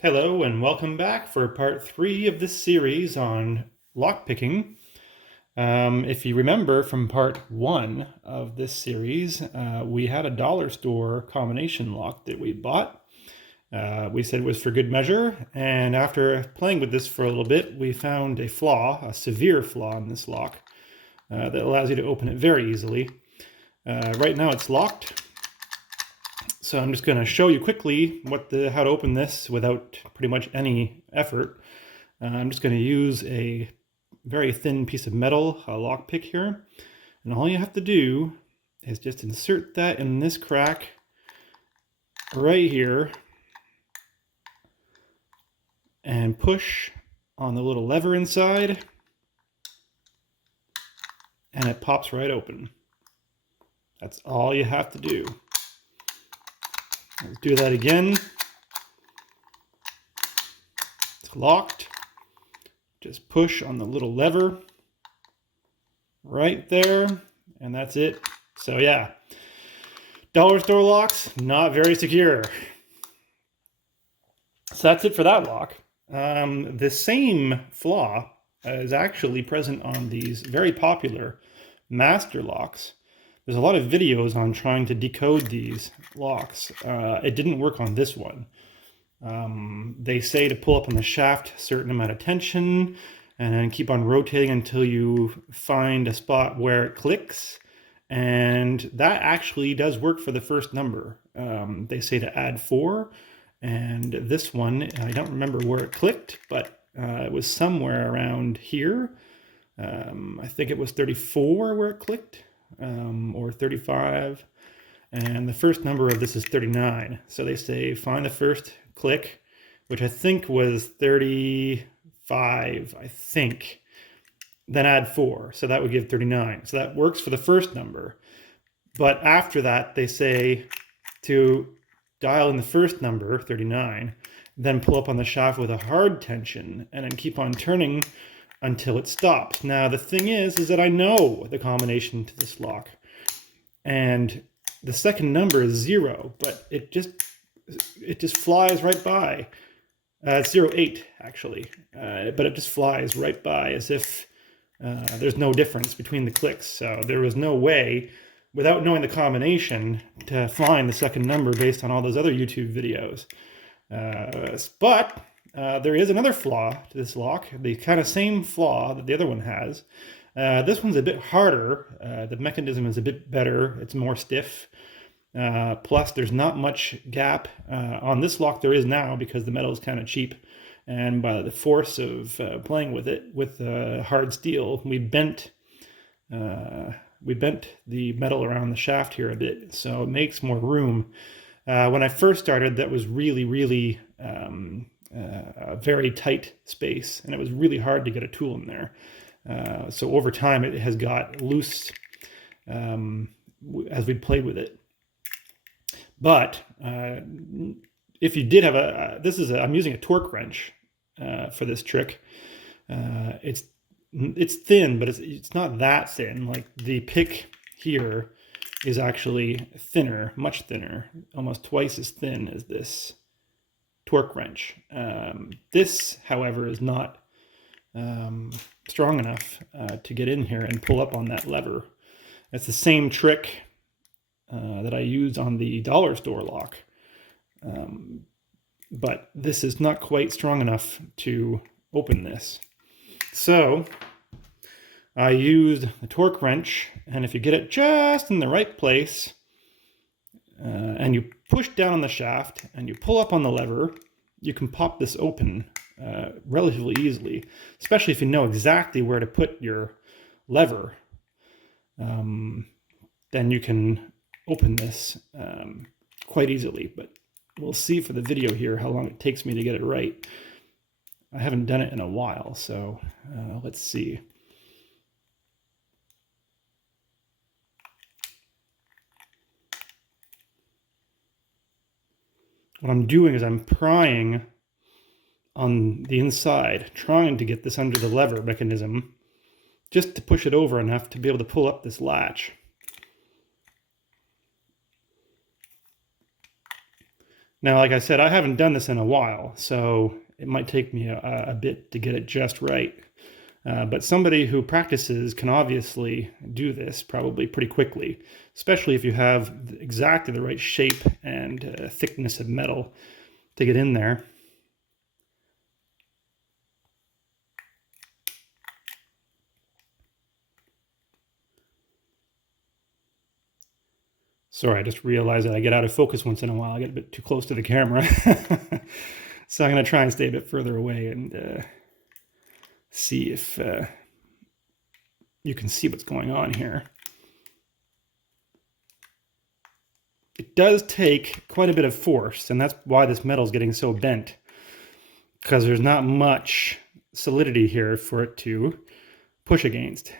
Hello and welcome back for part 3 of this series on lockpicking. If you remember from part 1 of this series, we had a dollar store combination lock that we bought. We said it was for good measure, and after playing with this for a little bit, we found a flaw, a severe flaw in this lock that allows you to open it very easily. Right now it's locked. So I'm just going to show you quickly how to open this without pretty much any effort. I'm just going to use a very thin piece of metal, a lockpick here. And all you have to do is just insert that in this crack right here and push on the little lever inside and it pops right open. That's all you have to do. Let's do that again. It's locked. Just push on the little lever right there, and that's it. So yeah, dollar store locks, not very secure. So that's it for that lock. The same flaw is actually present on these very popular master locks. There's a lot of videos on trying to decode these locks. It didn't work on this one. They say to pull up on the shaft a certain amount of tension and then keep on rotating until you find a spot where it clicks. And that actually does work for the first number. They say to add 4. And this one, I don't remember where it clicked, but it was somewhere around here. I think it was 34 where it clicked. Or 35, and the first number of this is 39. So they say find the first click, which I think was 35, I think, then add 4, so that would give 39. So that works for the first number, but after that they say to dial in the first number, 39, then pull up on the shaft with a hard tension and then keep on turning until it stops. Now the thing is that I know the combination to this lock, and the second number is 0, but it just flies right by. It's 08 actually, but it just flies right by as if there's no difference between the clicks. So there was no way, without knowing the combination, to find the second number based on all those other YouTube videos. But there is another flaw to this lock, the kind of same flaw that the other one has. This one's a bit harder. The mechanism is a bit better. It's more stiff. Plus, there's not much gap. On this lock there is now because the metal is kind of cheap. And by the force of playing with it with hard steel, we bent the metal around the shaft here a bit. So it makes more room. When I first started, that was really a very tight space, and it was really hard to get a tool in there. So over time it has got loose as we played with it. But if you did have I'm using a torque wrench for this trick. It's thin, but it's not that thin. Like the pick here is actually thinner, much thinner, almost twice as thin as this torque wrench. This, however, is not strong enough to get in here and pull up on that lever. It's the same trick that I used on the dollar store lock, but this is not quite strong enough to open this. So I used the torque wrench, and if you get it just in the right place, and you push down on the shaft and you pull up on the lever, you can pop this open relatively easily, especially if you know exactly where to put your lever. Then you can open this quite easily, but we'll see for the video here how long it takes me to get it right. I haven't done it in a while, so let's see. What I'm doing is I'm prying on the inside, trying to get this under the lever mechanism, just to push it over enough to be able to pull up this latch. Now, like I said, I haven't done this in a while, so it might take me a bit to get it just right. But somebody who practices can obviously do this probably pretty quickly, especially if you have exactly the right shape and thickness of metal to get in there. Sorry, I just realized that I get out of focus once in a while. I get a bit too close to the camera. So I'm going to try and stay a bit further away and see if you can see what's going on here. It does take quite a bit of force, and that's why this metal is getting so bent, because there's not much solidity here for it to push against.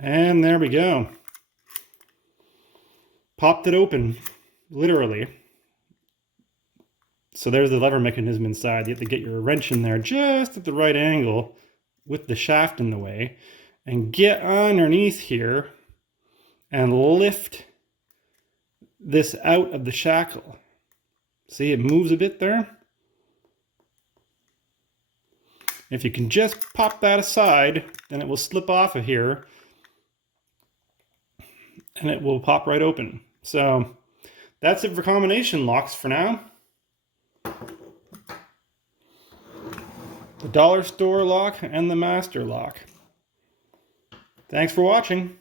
And there we go. Popped it open, literally. So there's the lever mechanism inside. You have to get your wrench in there just at the right angle with the shaft in the way and get underneath here and lift this out of the shackle. See, it moves a bit there. If you can just pop that aside, then it will slip off of here and it will pop right open. So that's it for combination locks for now. The dollar store lock and the master lock. Thanks for watching.